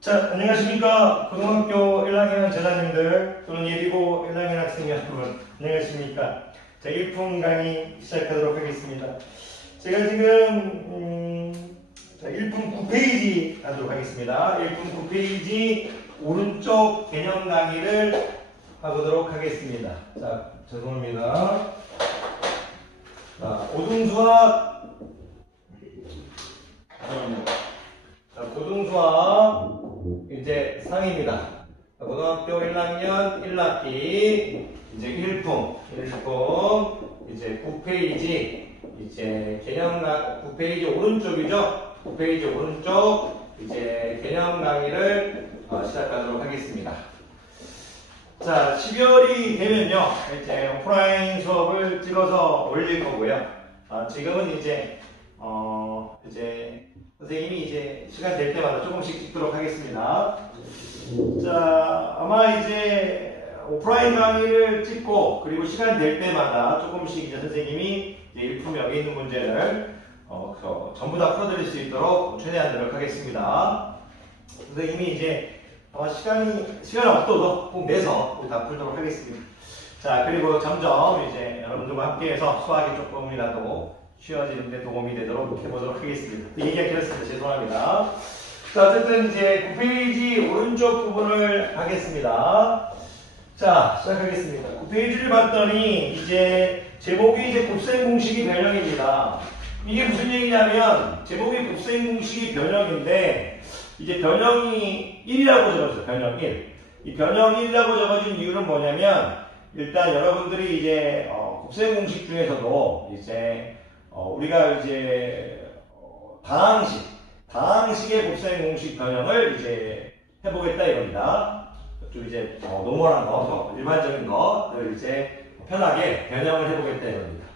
자, 안녕하십니까. 고등학교 1학년 제자님들 또는 예비고 1학년 학생 여러분, 안녕하십니까. 자, 일품 강의 시작하도록 하겠습니다. 제가 지금 자, 일품 9페이지 하도록 하겠습니다. 일품 9페이지 오른쪽 개념 강의를 하도록 하겠습니다. 자, 죄송합니다. 자, 고등수학 자, 고등수학 이제 상입니다. 고등학교 1학년 1학기 이제 1품 이제 9페이지 이제 개념 9페이지 오른쪽이죠. 9페이지 오른쪽 이제 개념 강의를 시작하도록 하겠습니다. 자, 12월이 되면요 이제 오프라인 수업을 찍어서 올릴 거고요. 지금은 이제 선생님이 이제 시간 될 때마다 조금씩 찍도록 하겠습니다. 자, 아마 이제 오프라인 강의를 찍고 그리고 시간 될 때마다 조금씩 이제 선생님이 이제 일품 여기 있는 문제를 전부 다 풀어드릴 수 있도록 최대한 노력하겠습니다. 선생님이 이제 시간 없어도 꼭 내서 다 풀도록 하겠습니다. 자, 그리고 점점 이제 여러분들과 함께해서 수학이 조금이라도 쉬워지는데 도움이 되도록 해보도록 하겠습니다. 얘기가 길었습니다. 죄송합니다. 자, 어쨌든 이제 9페이지 오른쪽 부분을 하겠습니다. 자, 시작하겠습니다. 9페이지를 봤더니 이제 제목이 이제 곱셈 공식이 변형입니다. 이게 무슨 얘기냐면 제목이 곱셈 공식이 변형인데 이제 변형이 1이라고 적어졌어요. 변형 1. 이 변형 1이라고 적어진 이유는 뭐냐면 일단 여러분들이 이제 곱셈 공식 중에서도 이제 우리가 이제 다항식의 곱셈 공식 변형을 이제 해보겠다 이겁니다. 좀 이제 노멀한 거, 일반적인 거를 이제 편하게 변형을 해보겠다 이겁니다.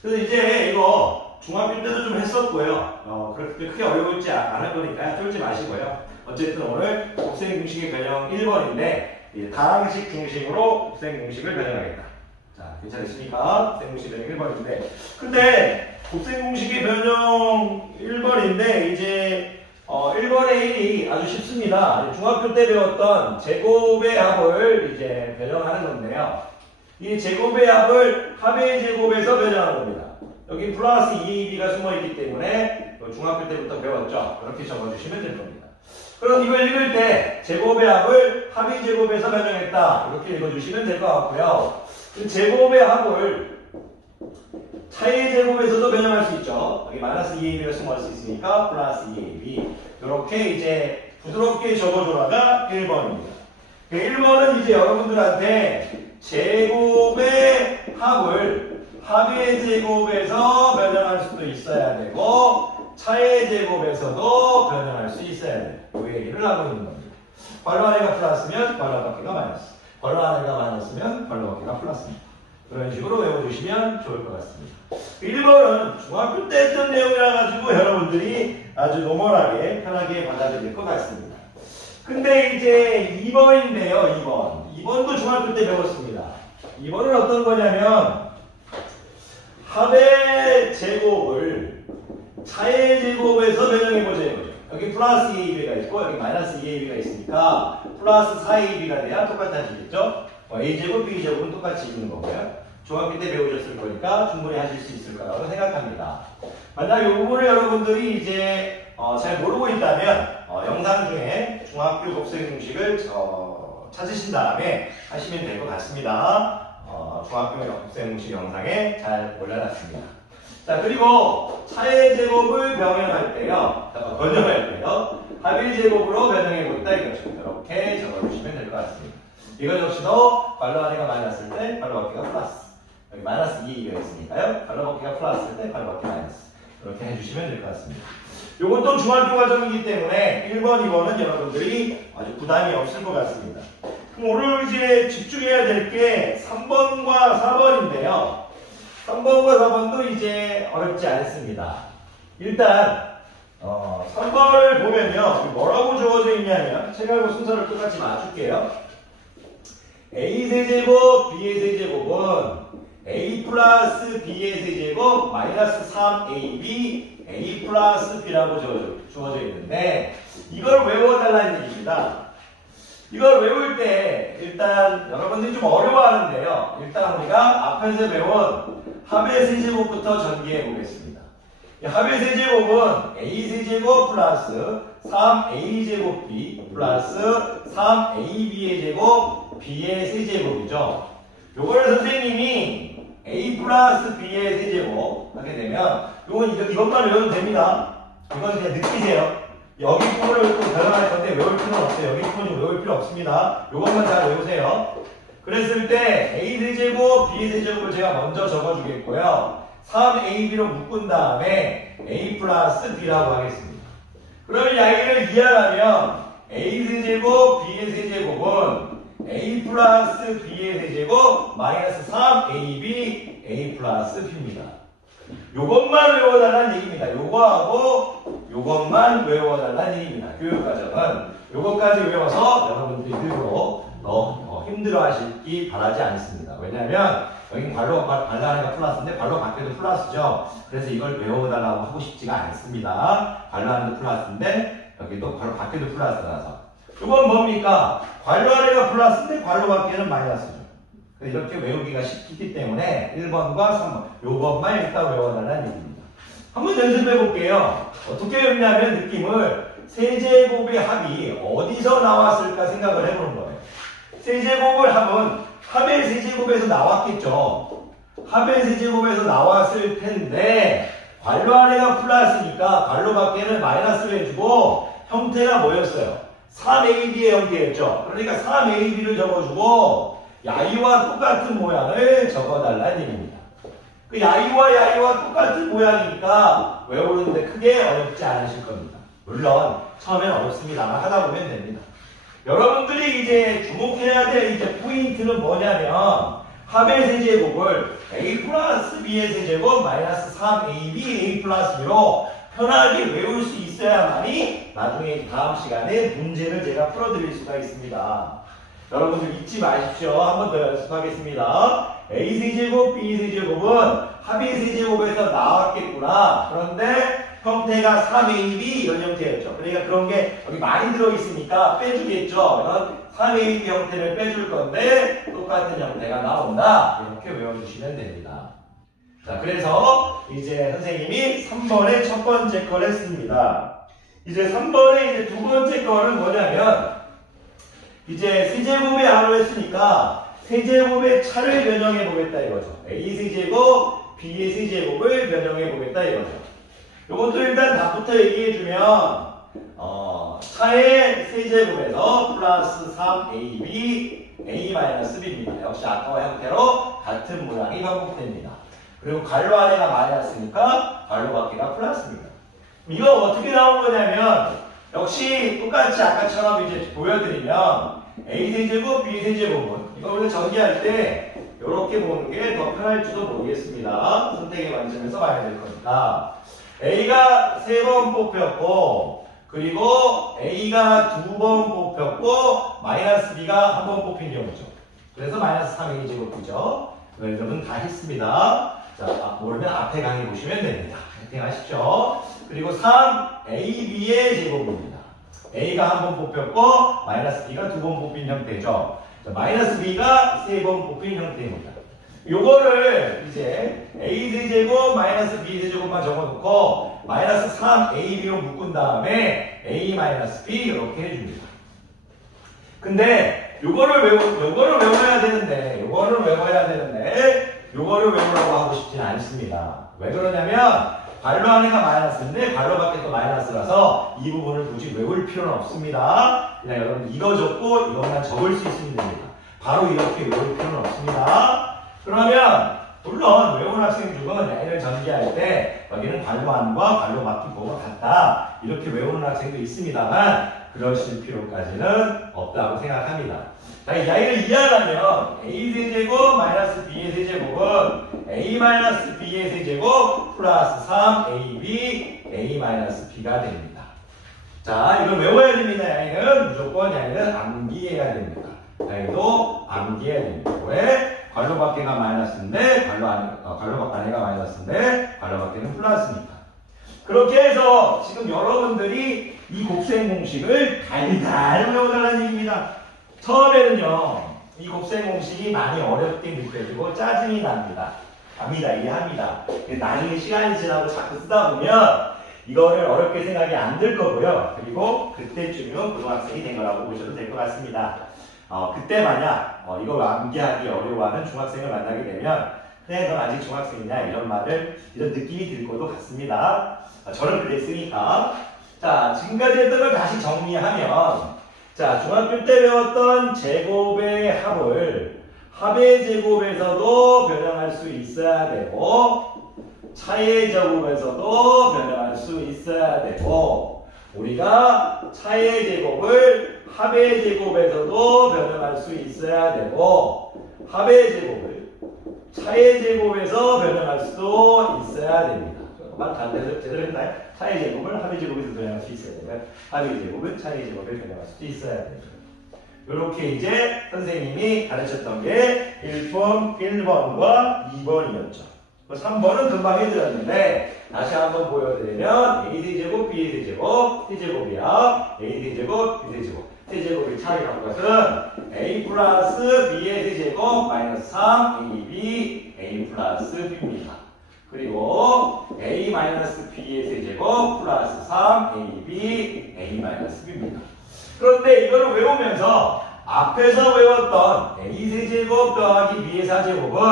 그래서 이제 이거 중학교 때도 좀 했었고요. 그렇게 크게 어려울지 않을 거니까 쫄지 마시고요. 어쨌든 오늘 곱셈 공식의 변형 1번인데 다항식 중심으로 곱셈 공식을 변형하겠다. 자, 괜찮으십니까? 곱셈 공식 변형 1번인데 근데 곱셈 공식의 변형 1번인데 이제 1번의 1이 아주 쉽습니다. 중학교 때 배웠던 제곱의 합을 이제 변형하는 건데요. 이 제곱의 합을 합의 제곱에서 변형하는 겁니다. 여기 플러스 2ab가 숨어있기 때문에 중학교 때부터 배웠죠. 그렇게 적어주시면 될 겁니다. 그럼 이걸 읽을 때 제곱의 합을 합의 제곱에서 변형했다. 이렇게 읽어주시면 될 것 같고요. 제곱의 합을 차의 제곱에서도 변형할 수 있죠. 여기 마이너스 2ab가 숨어있을 수 있으니까 플러스 2ab. 이렇게 이제 부드럽게 적어줘라가 1번입니다. 1번은 이제 여러분들한테 제곱의 합을 합의 제곱에서 변형할 수도 있어야 되고 차의 제곱에서도 변형할 수 있어야 돼요. 이 얘기를 하고 있는 겁니다. 괄호 안에가 플러스면 괄호 밖에가 마이너스, 괄호 안에가 마이너스면 괄호 밖에가 플러스입니다. 그런 식으로 외워주시면 좋을 것 같습니다. 1번은 중학교 때 했던 내용이라 가지고 여러분들이 아주 노멀하게 편하게 받아들일 것 같습니다. 근데 이제 2번인데요. 2번도 중학교 때 배웠습니다. 2번은 어떤 거냐면 합의 제곱을 차의 제곱에서 변형해보자 이거죠. 여기 플러스 2ab가 있고 여기 마이너스 2ab가 있으니까 플러스 4ab가 돼야 똑같아지겠죠. a제곱, b제곱은 똑같이 있는 거고요. 중학교 때 배우셨을 거니까 충분히 하실 수 있을 거라고 생각합니다. 만약 이 부분을 여러분들이 이제 잘 모르고 있다면 영상 중에 중학교 곱셈 공식을 찾으신 다음에 하시면 될 것 같습니다. 중학교 곱셈 공식 영상에 잘 올려놨습니다. 자, 그리고 차의 제곱을 변형할 때요, 합의 제곱으로 변형해보겠다 이거죠. 이렇게 적어주시면 될 것 같습니다. 이것 역시도 괄호 안에가 마이너스일 때 괄호 밖에가 플러스, 여기 마이너스 2가 있으니까요, 괄호 밖에가 플러스일 때 괄호 밖에 마이너스, 이렇게 해주시면 될 것 같습니다. 이것도 중학교 과정이기 때문에 1번, 2번은 여러분들이 아주 부담이 없을 것 같습니다. 그럼 오늘 이제 집중해야 될 게 3번과 4번인데요. 3번과 4번도 이제 어렵지 않습니다. 일단 3번을 보면요. 뭐라고 적어져 있냐면 책하고 순서를 똑같이 맞출게요. A 세제곱, B의 세제곱은 a 플러스 b의 세제곱 마이너스 3ab a 플러스 b라고 주어져 있는데 이걸 외워달라는 얘기입니다. 이걸 외울 때 일단 여러분들이 좀 어려워하는데요. 일단 우리가 앞에서 배운 합의 세제곱부터 전개해 보겠습니다. 이 합의 세제곱은 a 세제곱 플러스 3a 제곱 b 플러스 3ab의 제곱 b의 세제곱이죠. 요거를 선생님이 a 플러스 b의 세제곱 하게 되면 이것만 외워도 됩니다. 이건 그냥 느끼세요. 여기 부분을 또 변형할 건데 외울 필요는 없어요. 여기 부분은 외울 필요 없습니다. 이것만 잘 외우세요. 그랬을 때 a 세제곱 b 세제곱을 제가 먼저 적어주겠고요. 3ab로 묶은 다음에 a 플러스 b라고 하겠습니다. 그러면 이 아이를 이해하려면 a 세제곱 b의 세제곱은 a 플러스 b의 세제곱 마이너스 3ab a 플러스 b입니다. 요것만 외워달라는 얘기입니다. 요거하고 요것만 외워달라는 얘기입니다. 교육과정은 요것까지 외워서 여러분들이 일부러 힘들어하시기 바라지 않습니다. 왜냐하면 여긴 관로하니까 플러스인데 관로 밖에도 플러스죠. 그래서 이걸 외워달라고 하고 싶지가 않습니다. 관로하니까 플러스인데 여기도 관로 밖에도 플러스라서 이건 뭡니까? 관로 안에가 플러스인데 관로 밖에는 마이너스죠. 이렇게 외우기가 쉽기 때문에 1번과 3번 요것만 일단 외워달라는 얘기입니다. 한번 연습해 볼게요. 어떻게 외우냐면 느낌을 세제곱의 합이 어디서 나왔을까 생각을 해보는 거예요. 세제곱을 합은 합의 세제곱에서 나왔겠죠. 합의 세제곱에서 나왔을 텐데 관로 안에가 플러스니까 관로 밖에는 마이너스를 해주고 형태가 뭐였어요? 3ab의 형태였죠. 그러니까 3ab를 적어주고 야이와 똑같은 모양을 적어달라는 얘기입니다. 그 야이와 똑같은 모양이니까 외우는데 크게 어렵지 않으실 겁니다. 물론 처음엔 어렵습니다만 하다 보면 됩니다. 여러분들이 이제 주목해야 될 이제 포인트는 뭐냐면 합의 세제곱을 a 플러스 b의 세제곱 마이너스 3ab a 플러스 b로 편하게 외울 수 있어야만이 나중에 다음 시간에 문제를 제가 풀어드릴 수가 있습니다. 여러분들 잊지 마십시오. 한 번 더 연습하겠습니다. a 세제곱 b 세제곱은 합의 세제곱에서 나왔겠구나. 그런데 형태가 3ab 이런 형태였죠. 그러니까 그런 게 여기 많이 들어있으니까 빼주겠죠. 3ab 형태를 빼줄 건데 똑같은 형태가 나온다. 이렇게 외워주시면 됩니다. 자, 그래서 이제 선생님이 3번의 첫 번째 걸 했습니다. 이제 3번의 이제 두 번째 거는 뭐냐면 이제 세제곱의 R로 했으니까 세제곱의 차를 변형해 보겠다 이거죠. A 세제곱, B의 세제곱을 변형해 보겠다 이거죠. 이것도 일단 답부터 얘기해주면 차의 세제곱에서 플러스 3AB, A-B입니다. 역시 아까와 형태로 같은 모양이 반복됩니다. 그리고 관로 안에가 마이너스니까 관로 밖에가 플러스입니다. 이거 어떻게 나온 거냐면 역시 똑같이 아까처럼 이제 보여드리면 A 세제곱, B 세제곱은 이거 우리가 전개할 때 이렇게 보는 게 더 편할지도 모르겠습니다. 선택의 관점에서 봐야 될 거니까 A가 3번 뽑혔고 그리고 A가 2번 뽑혔고 마이너스 B가 1번 뽑힌 경우죠. 그래서 마이너스 3A 제곱이죠. 여러분 다 했습니다. 자, 모르면 앞에 강의 보시면 됩니다. 파이팅하십시오. 그리고 3AB의 제곱입니다. A가 1번 뽑혔고 마이너스 B가 2번 뽑힌 형태죠. 자, 마이너스 B가 3번 뽑힌 형태입니다. 요거를 이제 A 세제곱 마이너스 B 세제곱만 적어놓고 마이너스 3AB로 묶은 다음에 A 마이너스 B 이렇게 해줍니다. 근데 요거를 외워야 되는데 요거를 외우려고 하고 싶지는 않습니다. 왜 그러냐면 괄호 안에가 마이너스인데 괄호 밖에 또 마이너스라서 이 부분을 굳이 외울 필요는 없습니다. 그냥 여러분 이거 적고 이것만 적을 수 있으면 됩니다. 바로 이렇게 외울 필요는 없습니다. 그러면 물론 외운 학생 중은 A를 전개할 때 여기는 괄호 안과 괄호 밖이 뭐가 같다 이렇게 외우는 학생도 있습니다만 그러실 필요까지는 없다고 생각합니다. 자, 이 아이를 이해하려면 A 세제곱 마이너스 B의 세제곱은 A 마이너스 B의 세제곱 플러스 3AB A 마이너스 B가 됩니다. 자, 이걸 외워야 됩니다. 아이는 무조건 아이는 암기해야 됩니다. 아이도 암기해야 됩니다. 왜? 괄호 밖에가 마이너스인데 괄호 안에가 마이너스인데 괄호 밖에는 플러스니까. 그렇게 해서 지금 여러분들이 이 곱셈 공식을 달달 외워달라는 얘기입니다. 처음에는요, 이 곱셈 공식이 많이 어렵게 느껴지고 짜증이 납니다. 이해합니다. 나중에 시간이 지나고 자꾸 쓰다 보면 이거를 어렵게 생각이 안 들 거고요. 그리고 그때쯤이면 고등학생이 된 거라고 보셔도 될 것 같습니다. 그때 만약 이걸 암기하기 어려워하는 중학생을 만나게 되면 그래 넌 아직 중학생이냐 이런 느낌이 들 것도 같습니다. 저는 그랬으니까. 자, 지금까지 했던 걸 다시 정리하면, 자, 중학교 때 배웠던 제곱의 합의 제곱에서도 변형할 수 있어야 되고, 차의 제곱에서도 변형할 수 있어야 되고, 우리가 차의 제곱을 합의 제곱에서도 변형할 수 있어야 되고, 합의 제곱을 차의 제곱에서 변형할 수도 있어야 됩니다. 말 제대로 했나요? 차의 제곱을 합의 제곱에서 변형할 수 있어야 되고요. 합의 제곱은 차의 제곱을 변형할 수도 있어야 되죠. 이렇게 이제 선생님이 가르쳤던 게 1번과 2번이었죠. 3번은 금방 해드렸는데 다시 한번 보여드리면 a세제곱, b세제곱, t제곱이야. a세제곱, b세제곱. 세제곱의 차이라는 것은 a 플러스 b의 세제곱 마이너스 3 ab a 플러스 b입니다. 그리고 a 마이너스 b의 세제곱 플러스 3 ab a 마이너스 b입니다. 그런데 이거를 외우면서 앞에서 외웠던 a 세제곱 더하기 b의 사제곱은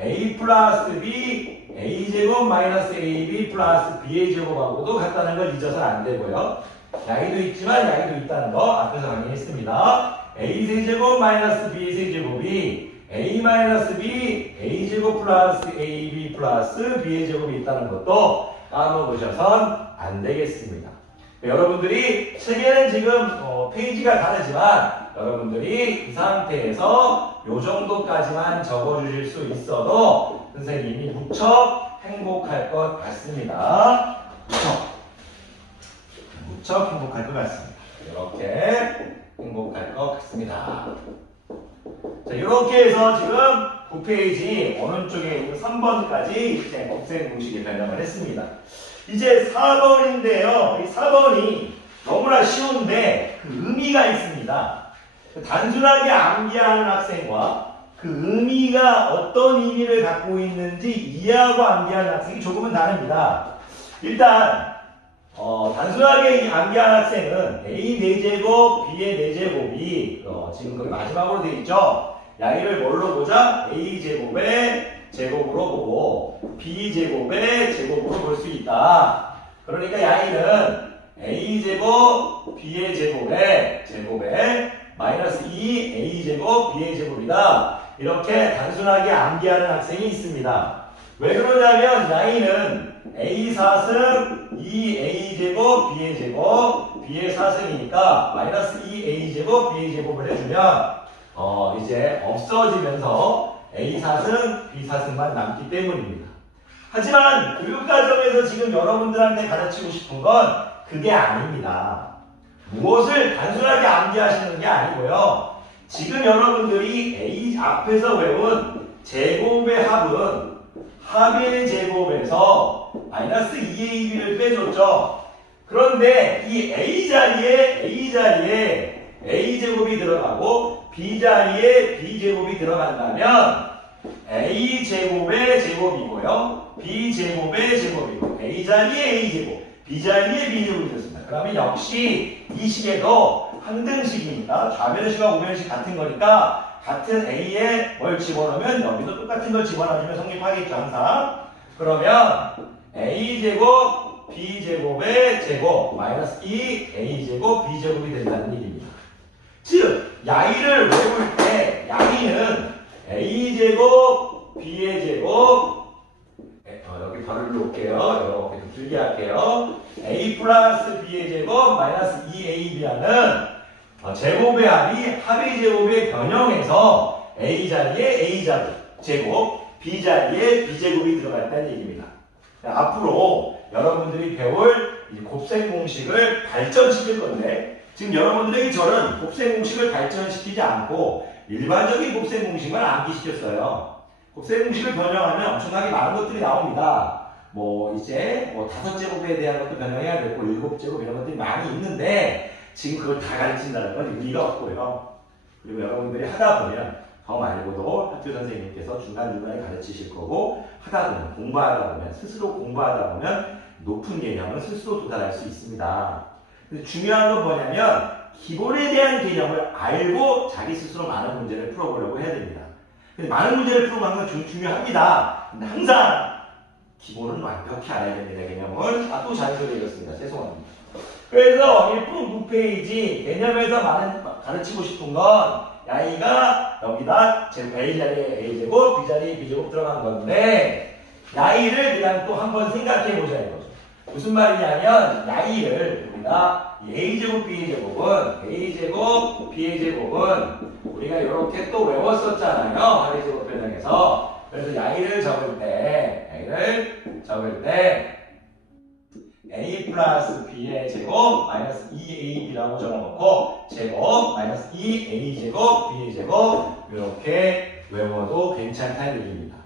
a 플러스 b a제곱 마이너스 ab 플러스 b의 제곱하고도 같다는 걸 잊어서는 안 되고요. 양이도 있지만 양이도 있다는 거 앞에서 강의했습니다. a 세제곱 마이너스 b 세제곱이 a 마이너스 b a제곱 플러스 ab 플러스 b의 제곱이 있다는 것도 까먹으셔선 안 되겠습니다. 여러분들이 책에는 지금 페이지가 다르지만 여러분들이 이 상태에서 요 정도까지만 적어주실 수 있어도 선생님이 무척 행복할 것 같습니다. 무척 행복할 것 같습니다. 이렇게 행복할 것 같습니다. 자, 이렇게 해서 지금 9페이지 오른쪽에 있는 3번까지 이제 곱셈 공식에 변형을 했습니다. 이제 4번인데요. 이 4번이 너무나 쉬운데 그 의미가 있습니다. 단순하게 암기하는 학생과 그 의미가 어떤 의미를 갖고 있는지 이해하고 암기하는 학생이 조금은 다릅니다. 일단 단순하게 암기하는 학생은 a 4제곱, b의 4제곱이 지금 거기 마지막으로 되어 있죠. 양의를 뭘로 보자? a 제곱의 제곱으로 보고 b 제곱의 제곱으로 볼 수 있다. 그러니까 양의는 a 제곱, b의 제곱에 마이너스 2 a 제곱, b의 제곱이다. 이렇게 단순하게 암기하는 학생이 있습니다. 왜 그러냐면 양의는 a 4승 2a 제곱 b의 제곱 b의 4승이니까 마이너스 2a 제곱 b의 제곱을 해주면 이제 없어지면서 a 4승 b 4승만 남기 때문입니다. 하지만 교육과정에서 지금 여러분들한테 가르치고 싶은 건 그게 아닙니다. 무엇을 단순하게 암기하시는 게 아니고요. 지금 여러분들이 a 앞에서 외운 제곱의 합은 합의 제곱에서 마이너스 2ab를 빼줬죠. 그런데 이 a 자리에 a 제곱이 들어가고 b 자리에 b 제곱이 들어간다면 a 제곱의 제곱이고요. b 제곱의 제곱이고 a 자리에 a 제곱, b 자리에 b 제곱이 되었습니다. 그러면 역시 이 식에도 항등식이니까 좌변식,과 우변식 같은 거니까 같은 A에 뭘 집어넣으면 여기도 똑같은 걸 집어넣으면 성립하겠죠, 항상. 그러면 A제곱, B제곱의 제곱, 마이너스 2 A제곱, B제곱이 된다는 얘기입니다. 즉, 야이를 외울 때, 야이는 A제곱, B의 제곱, 여기 바로 놓을게요. 이렇게 좀 길게 할게요. A 플러스 B의 제곱, 마이너스 2AB하는 제곱의 합이 합의 제곱의 변형에서 a 자리에 a 제곱, b 자리에 b 제곱이 들어갔다는 얘기입니다. 앞으로 여러분들이 배울 이 곱셈 공식을 발전시킬 건데 지금 여러분들에게 저는 곱셈 공식을 발전시키지 않고 일반적인 곱셈 공식만 암기시켰어요. 곱셈 공식을 변형하면 엄청나게 많은 것들이 나옵니다. 이제 5제곱에 대한 것도 변형해야 되고 7제곱 이런 것들이 많이 있는데 지금 그걸 다 가르친다는 건 의미가 없고요. 그리고 여러분들이 하다 보면 저 말고도 학교 선생님께서 중간중간에 가르치실 거고 하다 보면 공부하다 보면 스스로 공부하다 보면 높은 개념은 스스로 도달할 수 있습니다. 근데 중요한 건 뭐냐면 기본에 대한 개념을 알고 자기 스스로 많은 문제를 풀어보려고 해야 됩니다. 근데 많은 문제를 풀어가는 건 중요합니다. 근데 항상 기본은 완벽히 알아야 됩니다. 개념은. 또 잔소리 읽었습니다. 죄송합니다. 그래서 1분 9페이지 개념에서 가르치고 싶은 건 야이가 여기다 A 자리에 A제곱, B 자리에 B제곱 들어간 건데 야이를 그냥 또 한번 생각해 보자 이거죠. 무슨 말이냐면 야이를 우리가 A제곱, B제곱은 A제곱, B제곱은 우리가 이렇게 또 외웠었잖아요. 합의제곱 변형에서. 그래서 야이를 적을 때 A 플러스 B의 제곱 마이너스 2AB라고 적어놓고 제곱 마이너스 2A제곱 B의 제곱 이렇게 외워도 괜찮다는 얘기입니다.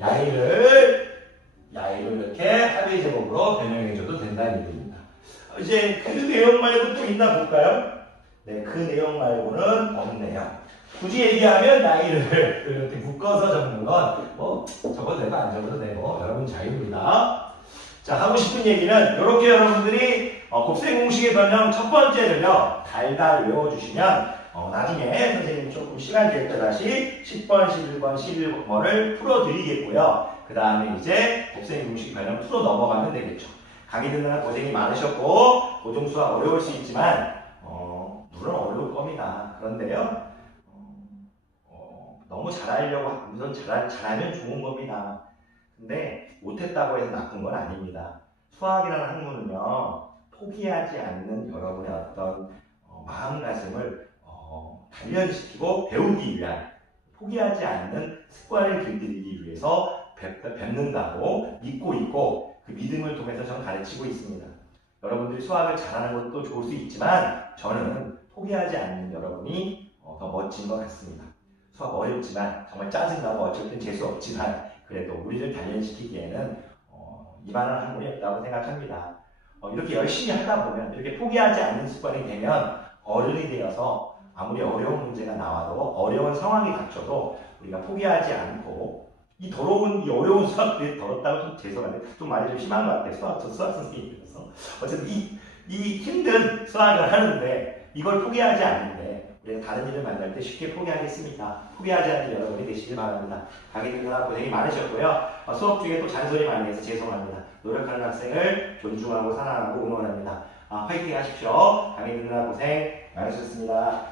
야이를 이렇게 합의 제곱으로 변형해줘도 된다는 얘기입니다. 이제 그 내용 말고 또 있나 볼까요? 네, 그 내용 말고는 없네요. 굳이 얘기하면 야이를 이렇게 묶어서 적는 건 적어도 되고 안 적어도 되고 여러분 자유입니다. 자, 하고 싶은 얘기는 이렇게 여러분들이 곱셈 공식의 변형 첫 번째를요 달달 외워주시면 나중에 선생님이 조금 시간 될 때 다시 10번, 11번, 11번을 풀어드리겠고요. 그 다음에 이제 곱셈 공식 변형 풀어 넘어가면 되겠죠. 강의 듣느라 고생이 많으셨고 고등수학 어려울 수 있지만 물론 어려울 겁니다. 그런데요 너무 잘하려고 우선 잘하면 좋은 겁니다. 근데 못했다고 해서 나쁜 건 아닙니다. 수학이라는 학문은요 포기하지 않는 여러분의 어떤 마음가짐을 단련시키고 배우기 위한 포기하지 않는 습관을 길들이기 위해서 뵙는다고 믿고 있고 그 믿음을 통해서 저는 가르치고 있습니다. 여러분들이 수학을 잘하는 것도 좋을 수 있지만 저는 포기하지 않는 여러분이 더 멋진 것 같습니다. 수학 어렵지만 정말 짜증나고 어쩔 땐 재수 없지만 그래도 우리를 단련시키기에는 이만한 학문이 없다고 생각합니다. 이렇게 열심히 하다 보면 이렇게 포기하지 않는 습관이 되면 어른이 되어서 아무리 어려운 문제가 나와도 어려운 상황이 닥쳐도 우리가 포기하지 않고 이 어려운 수학들이 더럽다고 좀 죄송한데 좀 말이 좀 심한 것 같아요. 수학 선생님이라서 어쨌든 이 힘든 수학을 하는데 이걸 포기하지 않는데 우리가 다른 일을 만날 때 쉽게 포기하겠습니다. 포기하지 않는 여러분이 되시길 바랍니다. 강의 듣느라 고생이 많으셨고요. 수업 중에 또 잔소리 많이 해서 죄송합니다. 노력하는 학생을 존중하고 사랑하고 응원합니다. 화이팅 하십시오. 강의 듣느라 고생 많으셨습니다.